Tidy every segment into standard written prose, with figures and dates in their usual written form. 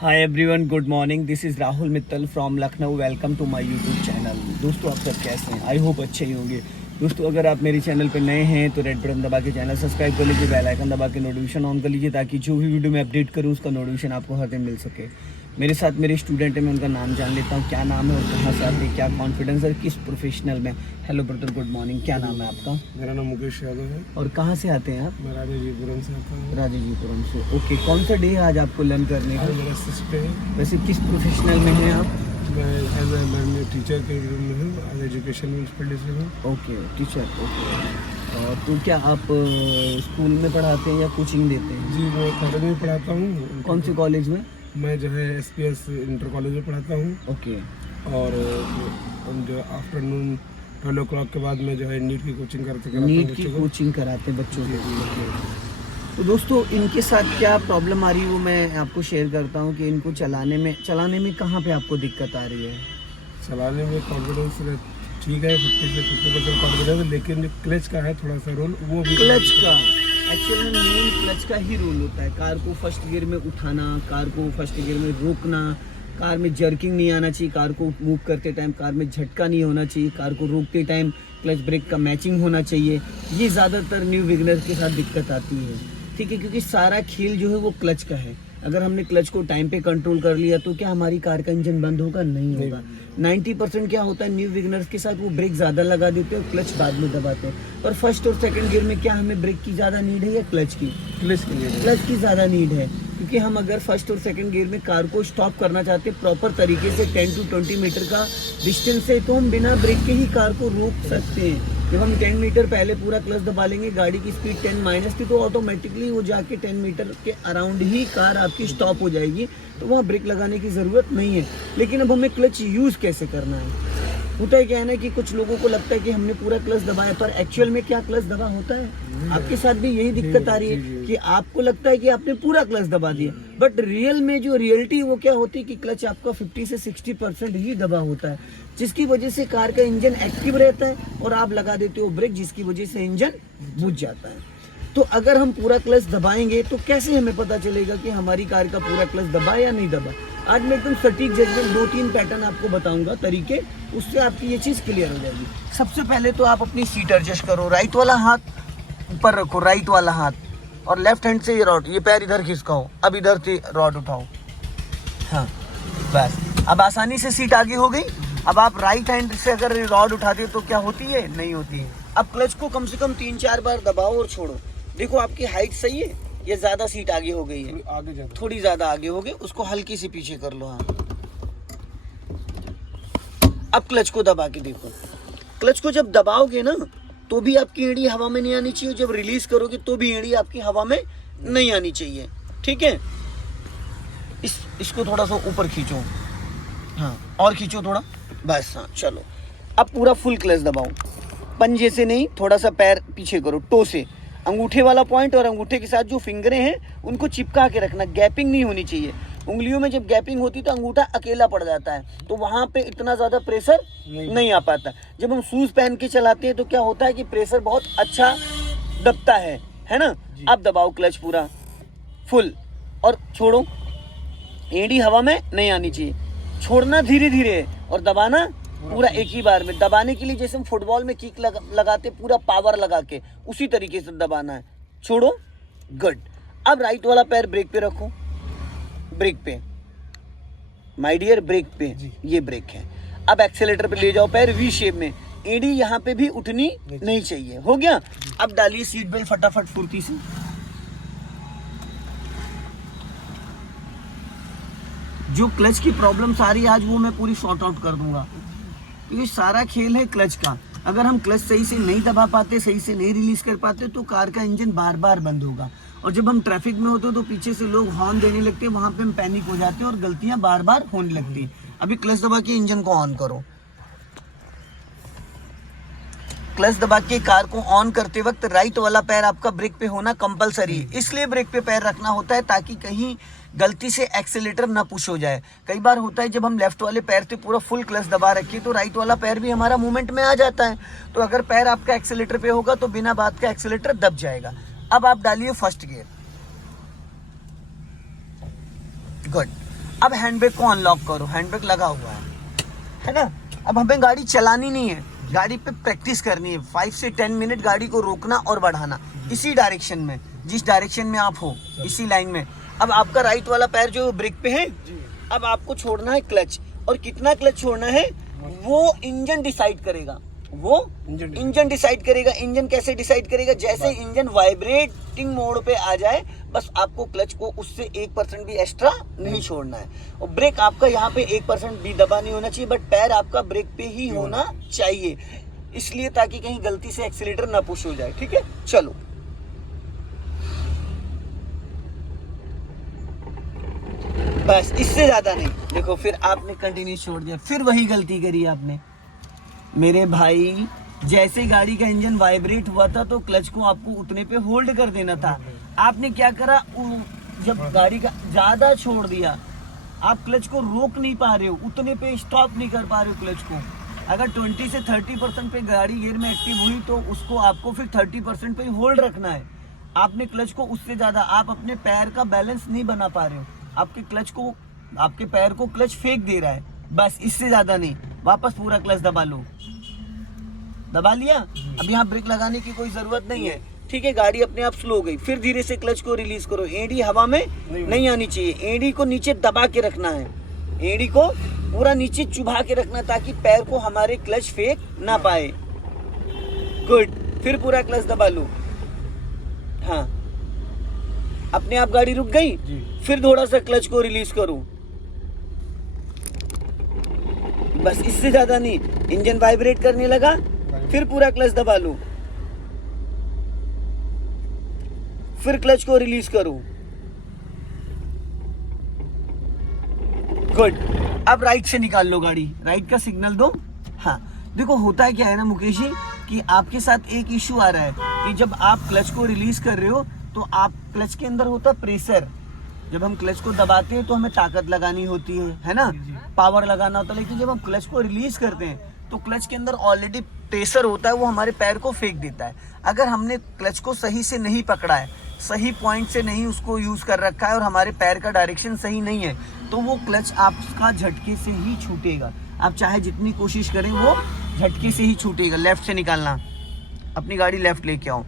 Hi everyone, good morning. This is Rahul Mittal from Lucknow. Welcome to my YouTube channel. दोस्तों, आप सब कैसे हैं? आई होप अच्छे ही होंगे। दोस्तों, अगर आप मेरे चैनल पर नए हैं तो रेड बटन दबा के चैनल सब्सक्राइब कर लीजिए, बेल आइकन दबा के नोटिफिकेशन ऑन कर लीजिए ताकि जो भी वीडियो मैं अपडेट करूँ उसका नोटिफिकेशन आपको हर दिन मिल सके। मेरे साथ मेरे स्टूडेंट हैं, मैं उनका नाम जान लेता हूँ। क्या नाम है और कहाँ से आते हैं, क्या कॉन्फिडेंस है, किस प्रोफेशनल में। Hello brother, good morning. क्या नाम है आपका? मेरा नाम मुकेश यादव है और कहाँ से आते हैं आप? मैं राजाजीपुरम से आता हूँ। राजाजीपुरम से। ओके, कौन सा डे है आज आपको लर्न करने का? आज मेरा सिक्स डे है। वैसे किस प्रोफेशनल में हैं आप? मैं टीचर के रूम में हूँ, आज एजुकेशन म्यूनसिपलिटी से हूँ। Okay, teacher. ओके, और तो क्या आप स्कूल में पढ़ाते हैं या कोचिंग देते हैं? जी, मैं कॉलेज में पढ़ाता हूँ। कौन सी कॉलेज में? मैं जो है SPS इंटर कॉलेज में पढ़ाता हूँ। ओके। और जो आफ्टरनून 12 o'clock के बाद मैं जो है नीट की कोचिंग कराता हूँ। नीट की कोचिंग कराते हैं बच्चों को। तो दोस्तों, इनके साथ क्या प्रॉब्लम आ रही है वो मैं आपको शेयर करता हूँ कि इनको चलाने में कहाँ पे आपको दिक्कत आ रही है। चलाने में कॉन्फिडेंस ठीक है, 50% कॉन्फिडेंस, लेकिन जो क्लच का है थोड़ा सा रोल, वो भी क्लच का एक्चुअल में मेन क्लच का ही रोल होता है। कार को फर्स्ट गियर में उठाना, कार को फर्स्ट गियर में रोकना, कार में जर्किंग नहीं आना चाहिए, कार को मूव करते टाइम कार में झटका नहीं होना चाहिए, कार को रोकते टाइम क्लच ब्रेक का मैचिंग होना चाहिए। ये ज़्यादातर न्यू बिगिनर के साथ दिक्कत आती है, ठीक है, क्योंकि सारा खेल जो है वो क्लच का है। अगर हमने क्लच को टाइम पे कंट्रोल कर लिया तो क्या हमारी कार का इंजन बंद होगा? नहीं होगा। 90% क्या होता है न्यू बिगिनर्स के साथ, वो ब्रेक ज़्यादा लगा देते हैं और क्लच बाद में दबाते हैं। पर फर्स्ट और सेकंड गियर में क्या हमें ब्रेक की ज़्यादा नीड है या क्लच की? क्लच की ज़्यादा नीड है, क्योंकि हम अगर फर्स्ट और सेकंड गियर में कार को स्टॉप करना चाहते हैं प्रॉपर तरीके से 10 to 20 मीटर का डिस्टेंस है, तो हम बिना ब्रेक के ही कार को रोक सकते हैं। जब हम 10 मीटर पहले पूरा क्लच दबा लेंगे, गाड़ी की स्पीड 10 माइनस थी, तो ऑटोमेटिकली वो जाके 10 मीटर के अराउंड ही कार आपकी स्टॉप हो जाएगी, तो वहाँ ब्रेक लगाने की ज़रूरत नहीं है। लेकिन अब हमें क्लच यूज़ कैसे करना है? होता है क्या है ना कि कुछ लोगों को लगता है कि हमने पूरा क्लच दबाया, पर एक्चुअल में क्या क्लच दबा होता है? आपके साथ भी यही दिक्कत आ रही है कि आपको लगता है कि आपने पूरा क्लच दबा दिया, बट रियल में जो रियलिटी वो क्या होती है कि क्लच आपका 50 से 60% ही दबा होता है, जिसकी वजह से कार का इंजन एक्टिव रहता है और आप लगा देते हो ब्रेक, जिसकी वजह से इंजन बुझ जाता है। तो अगर हम पूरा क्लच दबाएंगे तो कैसे हमें पता चलेगा कि हमारी कार का पूरा क्लच दबा या नहीं दबा? आज मैं एकदम सटीक जजमेंट 2-3 पैटर्न आपको बताऊंगा तरीके, उससे आपकी ये चीज़ क्लियर हो जाएगी। सबसे पहले तो आप अपनी सीट एडजस्ट करो, राइट वाला हाथ ऊपर रखो, राइट वाला हाथ, और लेफ्ट हैंड से ये रॉड, ये पैर इधर खिसकाओ, अब इधर से रॉड उठाओ। हाँ, बस अब आसानी से सीट आगे हो गई। अब आप राइट हैंड से अगर रॉड उठाते हो तो क्या होती है? नहीं होती है। अब क्लच को कम से कम 3-4 बार दबाओ और छोड़ो। देखो आपकी हाइट सही है, ये ज्यादा सीट आगे हो गई है, आगे थोड़ी ज्यादा आगे हो गई, उसको हल्की सी पीछे कर लो। हाँ, अब क्लच को दबा के देखो। क्लच को जब दबाओगे ना तो भी आपकी एड़ी हवा में नहीं आनी चाहिए, जब रिलीज करोगे तो भी एड़ी आपकी हवा में नहीं आनी चाहिए, ठीक है। इसको थोड़ा सा ऊपर खींचो, हाँ, और खींचो थोड़ा, बस। हाँ, चलो अब पूरा फुल क्लच दबाओ, पंजे से नहीं, थोड़ा सा पैर पीछे करो, टो से। अंगूठे वाला पॉइंट और अंगूठे के साथ जो फिंगरें हैं उनको चिपका के रखना, गैपिंग नहीं होनी चाहिए। उंगलियों में जब गैपिंग होती है तो अंगूठा अकेला पड़ जाता है, तो वहाँ पे इतना ज़्यादा प्रेशर नहीं आ पाता। जब हम शूज़ पहन के चलाते हैं तो क्या होता है कि प्रेशर बहुत अच्छा दबता है ना। अब दबाओ क्लच पूरा फुल और छोड़ो, एड़ी हवा में नहीं आनी चाहिए, छोड़ना धीरे धीरे और दबाना पूरा एक ही बार में। दबाने के लिए जैसे हम फुटबॉल में किक लगाते पूरा पावर लगा के, उसी तरीके से दबाना है। छोड़ो, गुड। अब राइट वाला पैर ब्रेक पे रखो, ब्रेक पे माय डियर, ब्रेक पे, ये ब्रेक है। अब एक्सेलेटर पे ले जाओ पैर वी शेप में, एड़ी यहाँ पे भी उठनी नहीं चाहिए। हो गया? अब डालिए सीट बेल्ट फटाफट फुर्ती से। जो क्लच की प्रॉब्लम्स आ रही है आज वो मैं पूरी शॉर्ट आउट कर दूंगा, क्योंकि सारा खेल है क्लच का। अगर हम क्लच सही से नहीं दबा पाते, सही से नहीं रिलीज कर पाते, तो कार का इंजन बार बार बंद होगा। और जब हम ट्रैफिक में होते हैं तो पीछे से लोग हॉर्न देने लगते हैं, वहां पे हम पैनिक हो जाते हैं और गलतियां बार बार होने लगती हैं। अभी क्लच दबा के इंजन को ऑन करो। क्लच दबा के कार को ऑन करते वक्त राइट वाला पैर आपका ब्रेक पे होना कंपलसरी है। इसलिए ब्रेक पे पैर रखना होता है ताकि कहीं गलती से एक्सेलेटर ना पुश हो जाए। कई बार होता है जब हम लेफ्ट वाले पैर से पूरा फुल क्लच दबा रखिए तो राइट वाला पैर भी हमारा मूवमेंट में आ जाता है, तो अगर पैर आपका एक्सेलेटर पे होगा तो बिना बात का एक्सेलेटर दब जाएगा। अब आप डालिए फर्स्ट गियर, गुड। अब हैंड ब्रेक को अनलॉक करो, हैंड ब्रेक लगा हुआ है ना। अब हमें गाड़ी चलानी नहीं है, गाड़ी पे प्रैक्टिस करनी है। 5 से 10 मिनट गाड़ी को रोकना और बढ़ाना इसी डायरेक्शन में, जिस डायरेक्शन में आप हो इसी लाइन में। अब आपका राइट वाला पैर जो ब्रेक पे है, अब आपको छोड़ना है क्लच, और कितना क्लच छोड़ना है वो इंजन डिसाइड करेगा। वो इंजन डिसाइड करेगा। इंजन कैसे डिसाइड करेगा? जैसे इंजन वाइब्रेटिंग मोड पे आ जाए, बस आपको क्लच को उससे 1% भी एक्स्ट्रा नहीं छोड़ना है। और ब्रेक आपका यहाँ पे 1% भी दबा नहीं होना चाहिए, बट पैर आपका ब्रेक पे ही होना चाहिए, इसलिए ताकि कहीं गलती से एक्सीलेटर ना पुश हो जाए। ठीक है, चलो। बस इससे ज्यादा नहीं। देखो फिर आपने कंटिन्यू छोड़ दिया, फिर वही गलती करी आपने मेरे भाई। जैसे गाड़ी का इंजन वाइब्रेट हुआ था तो क्लच को आपको उतने पे होल्ड कर देना था। आपने क्या करा, जब गाड़ी का ज्यादा छोड़ दिया, आप क्लच को रोक नहीं पा रहे हो, उतने पे स्टॉप नहीं कर पा रहे हो क्लच को। अगर 20 से 30% पे गाड़ी गियर में एक्टिव हुई तो उसको आपको फिर 30% पे होल्ड रखना है। आपने क्लच को उससे ज्यादा, आप अपने पैर का बैलेंस नहीं बना पा रहे हो, आपके क्लच को, आपके पैर को क्लच फेंक दे रहा है। बस इससे ज्यादा नहीं। वापस पूरा क्लच दबा लो, दबा लिया। अब यहाँ ब्रेक लगाने की कोई जरूरत नहीं है। ठीक है, गाड़ी अपने आप स्लो हो गई। फिर धीरे से क्लच को रिलीज करो। एड़ी हवा में नहीं आनी चाहिए, एड़ी को नीचे दबा के रखना है, एड़ी को पूरा नीचे चुभा के रखना ताकि पैर को हमारे क्लच फेंक ना पाए। गुड। फिर पूरा क्लच दबा लो। हाँ, अपने आप गाड़ी रुक गई। फिर थोड़ा सा क्लच को रिलीज करो, बस इससे ज्यादा नहीं। इंजन वाइब्रेट करने लगा, फिर पूरा क्लच दबा लो, फिर क्लच को रिलीज करो। गुड। अब राइट से निकाल लो गाड़ी, राइट का सिग्नल दो। हाँ, देखो होता है क्या है ना मुकेश जी, कि आपके साथ एक इश्यू आ रहा है कि जब आप क्लच को रिलीज कर रहे हो तो आप, क्लच के अंदर होता प्रेशर। जब हम क्लच को दबाते हैं तो हमें ताकत लगानी होती है ना, पावर लगाना होता है। लेकिन जब हम क्लच को रिलीज करते हैं तो क्लच के अंदर ऑलरेडी प्रेशर होता है, वो हमारे पैर को फेंक देता है। अगर हमने क्लच को सही से नहीं पकड़ा है, सही पॉइंट से नहीं उसको यूज कर रखा है, और हमारे पैर का डायरेक्शन सही नहीं है, तो वो क्लच आपका झटके से ही छूटेगा। आप चाहे जितनी कोशिश करें, वो झटके से ही छूटेगा। लेफ्ट से निकालना, अपनी गाड़ी लेफ्ट लेके आओ,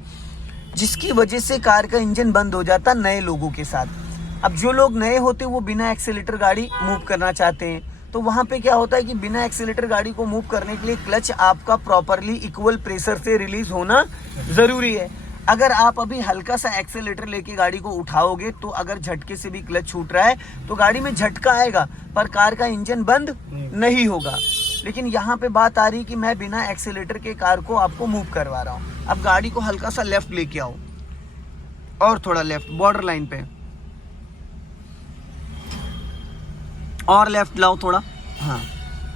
जिसकी वजह से कार का इंजन बंद हो जाता नए लोगों के साथ। अब जो लोग नए होते वो बिना एक्सीलेटर गाड़ी मूव करना चाहते हैं, तो वहां पे क्या होता है कि बिना एक्सीलेटर गाड़ी को मूव करने के लिए क्लच आपका प्रॉपरली इक्वल प्रेशर से रिलीज होना जरूरी है। अगर आप अभी हल्का सा एक्सीलेटर लेके गाड़ी को उठाओगे तो अगर झटके से भी क्लच छूट रहा है तो गाड़ी में झटका आएगा, पर कार का इंजन बंद नहीं होगा। लेकिन यहाँ पे बात आ रही कि मैं बिना एक्सीलेटर के कार को आपको मूव करवा रहा हूँ। अब गाड़ी को हल्का सा लेफ्ट लेके आओ, और थोड़ा लेफ्ट, बॉर्डर लाइन पे, और लेफ्ट लाओ थोड़ा। हाँ,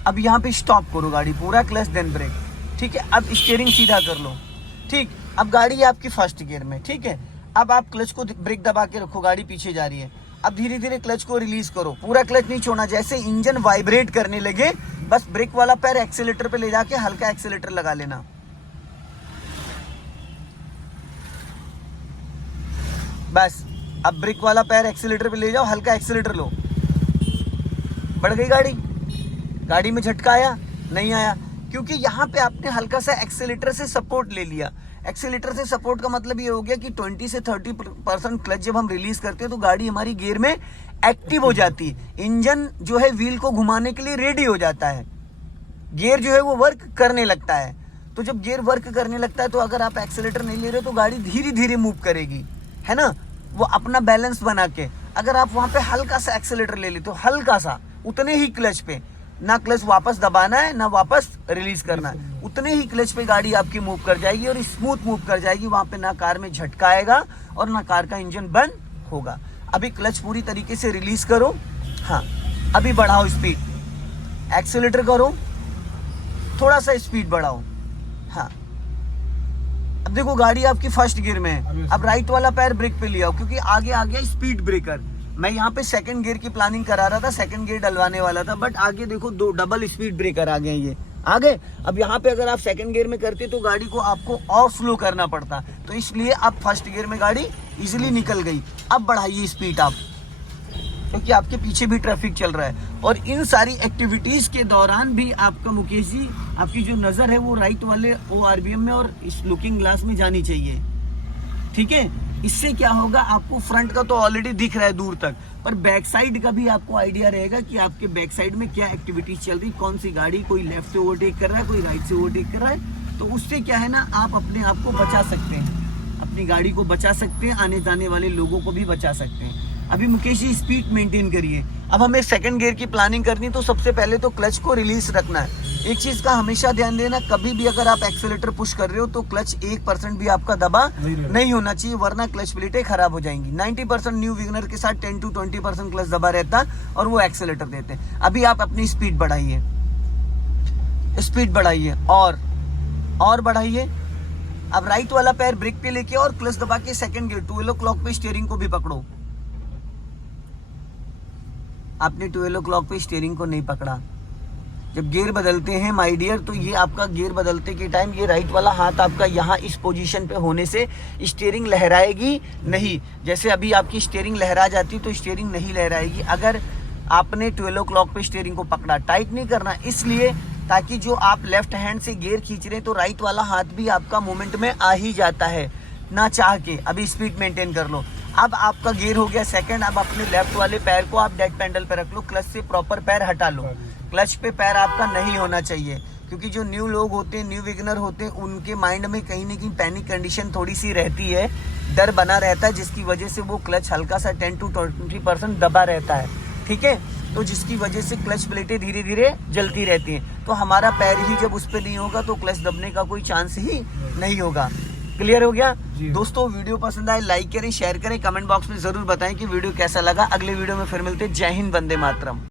अब यहाँ पे स्टॉप करो गाड़ी, पूरा क्लच देन ब्रेक। ठीक है, अब स्टीयरिंग सीधा कर लो। ठीक, अब गाड़ी आपकी फर्स्ट गियर में। ठीक है, अब आप क्लच को ब्रेक दबा के रखो, गाड़ी पीछे जा रही है। अब धीरे धीरे क्लच को रिलीज करो, पूरा क्लच नहीं छोड़ना। जैसे इंजन वाइब्रेट करने लगे, बस ब्रेक वाला पैर एक्सीलेटर पे ले जाके हल्का एक्सीलेटर लगा लेना। बस अब ब्रेक वाला पैर एक्सीलेटर पे ले जाओ, हल्का एक्सीलेटर लो। बढ़ गई गाड़ी, गाड़ी में झटका आया नहीं आया, क्योंकि यहाँ पे आपने हल्का सा एक्सीलेटर से सपोर्ट ले लिया। एक्सीलेटर से सपोर्ट का मतलब ये हो गया कि 20 से 30% क्लच जब हम रिलीज करते हैं तो गाड़ी हमारी गियर में एक्टिव हो जाती है। इंजन जो है व्हील को घुमाने के लिए रेडी हो जाता है, गियर जो है वो वर्क करने लगता है। तो जब गियर वर्क करने लगता है तो अगर आप एक्सीलेटर नहीं ले रहे तो गाड़ी धीरे धीरे मूव करेगी, है ना, वो अपना बैलेंस बना के। अगर आप वहां पे हल्का सा एक्सीलेटर ले लेते हो, हल्का सा, उतने ही क्लच पे, ना क्लच वापस दबाना है ना वापस रिलीज करना है, उतने ही क्लच पे गाड़ी आपकी मूव कर जाएगी और स्मूथ मूव कर जाएगी। वहां पे ना कार में झटका आएगा और ना कार का इंजन बंद होगा। अभी क्लच पूरी तरीके से रिलीज करो। हाँ, अभी बढ़ाओ स्पीड, एक्सीलेटर करो, थोड़ा सा स्पीड बढ़ाओ। हाँ, अब देखो गाड़ी आपकी फर्स्ट गियर में है। अब राइट वाला पैर ब्रेक पे ले आओ, क्योंकि आगे आ गया स्पीड ब्रेकर। मैं यहाँ पे सेकंड गियर की प्लानिंग करा रहा था, सेकंड गियर डलवाने वाला था, बट आगे देखो 2 डबल स्पीड ब्रेकर आ गए, ये आ गए। अब यहाँ पे अगर आप सेकंड गियर में करते तो गाड़ी को आपको और स्लो करना पड़ता, तो इसलिए अब फर्स्ट गियर में गाड़ी इजीली निकल गई। अब बढ़ाइए स्पीड आप, क्योंकि आपके पीछे भी ट्रैफिक चल रहा है। और इन सारी एक्टिविटीज के दौरान भी आपका मुकेश जी, आपकी जो नजर है वो राइट वाले ORVM में और इस लुकिंग ग्लास में जानी चाहिए, ठीक है। इससे क्या होगा, आपको फ्रंट का तो ऑलरेडी दिख रहा है दूर तक, पर बैक साइड का भी आपको आइडिया रहेगा कि आपके बैक साइड में क्या एक्टिविटीज चल रही, कौन सी गाड़ी, कोई लेफ्ट से ओवरटेक कर रहा है, कोई राइट से ओवरटेक कर रहा है। तो उससे क्या है ना, आप अपने आप को बचा सकते हैं, अपनी गाड़ी को बचा सकते हैं, आने जाने वाले लोगों को भी बचा सकते हैं। अभी मुकेश जी स्पीड मेंटेन करिए। अब हमें सेकंड गियर की प्लानिंग करनी, तो सबसे पहले तो क्लच को रिलीज रखना है। एक चीज का हमेशा ध्यान देना, कभी भी अगर आप एक्सेलेरेटर पुश कर रहे हो तो क्लच 1% भी आपका दबा नहीं होना चाहिए, वरना क्लच प्लेटें खराब हो जाएंगी। 90% न्यू विगनर के साथ 10 to 20% क्लच दबा रहता और वो एक्सेलेरेटर देते हैं। अभी आप अपनी स्पीड बढ़ाइए, स्पीड बढ़ाइए और बढ़ाइए। अब राइट वाला पैर ब्रेक पे लेके और क्लच दबा के सेकंड गियर 12 o'clock पे स्टीयरिंग को भी पकड़ो। आपने 12 o'clock पे स्टीयरिंग को नहीं पकड़ा। जब गियर बदलते हैं माय डियर, तो ये आपका गियर बदलते के टाइम ये राइट वाला हाथ आपका यहाँ इस पोजीशन पे होने से स्टीयरिंग लहराएगी नहीं। जैसे अभी आपकी स्टीयरिंग लहरा जाती तो स्टीयरिंग नहीं लहराएगी। अगर आपने 12 o'clock पे स्टीयरिंग को पकड़ा, टाइट नहीं करना, इसलिए ताकि जो आप लेफ्ट हैंड से गियर खींच रहे हैं तो राइट वाला हाथ भी आपका मूवमेंट में आ ही जाता है ना चाह के। अभी स्पीड मेंटेन कर लो। अब आपका गियर हो गया सेकंड। अब अपने लेफ्ट वाले पैर को आप डेड पैडल पे रख लो, क्लच से प्रॉपर पैर हटा लो। क्लच पे पैर आपका नहीं होना चाहिए, क्योंकि जो न्यू लोग होते हैं, न्यू विगनर होते हैं, उनके माइंड में कहीं ना कहीं पैनिक कंडीशन थोड़ी सी रहती है, डर बना रहता है, जिसकी वजह से वो क्लच हल्का सा 10 to 20% दबा रहता है, ठीक है। तो जिसकी वजह से क्लच प्लेटें धीरे धीरे जलती रहती हैं। तो हमारा पैर ही जब उस पर नहीं होगा तो क्लच दबने का कोई चांस ही नहीं होगा। क्लियर हो गया दोस्तों? वीडियो पसंद आए लाइक करें, शेयर करें, कमेंट बॉक्स में जरूर बताएं कि वीडियो कैसा लगा। अगले वीडियो में फिर मिलते हैं। जय हिंद, वंदे मातरम।